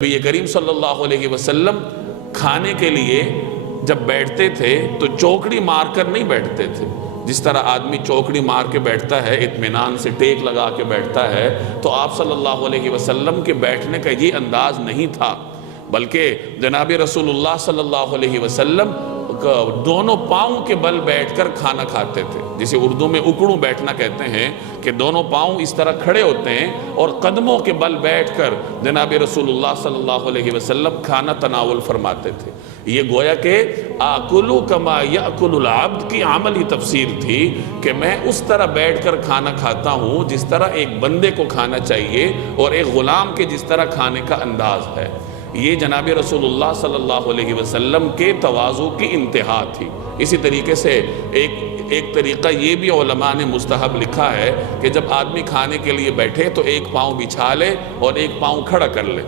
नबी करीम सल्लल्लाहु अलैहि वसल्लम खाने के लिए जब बैठते थे तो चौकड़ी मारकर नहीं बैठते थे। जिस तरह आदमी चौकड़ी मार के बैठता है, इत्मीनान से टेक लगा के बैठता है, तो आप सल्लल्लाहु अलैहि वसल्लम के बैठने का ये अंदाज नहीं था, बल्कि जनाब रसूलुल्लाह सल्लल्लाहु अलैहि वसल्लम दोनों पाँव के बल बैठकर खाना खाते थे, जिसे उर्दू में उकड़ू बैठना कहते हैं, कि दोनों पाँव इस तरह खड़े होते हैं और कदमों के बल बैठकर जनाब रसूलुल्लाह सल्लल्लाहु अलैहि वसल्लम खाना तनावुल फरमाते थे। ये गोया के आकुलु कमा याकुलुल अब्द की अमली तफसीर थी कि मैं उस तरह बैठकर खाना खाता हूँ जिस तरह एक बंदे को खाना चाहिए और एक ग़ुलाम के जिस तरह खाने का अंदाज है। ये जनाब रसूलुल्लाह सल्लल्लाहु अलैहि वसल्लम के तवाज़ु की इंतहा थी। इसी तरीके से एक तरीक़ा ये भी उलमा ने मुस्तहब लिखा है कि जब आदमी खाने के लिए बैठे तो एक पाँव बिछा ले और एक पाँव खड़ा कर ले।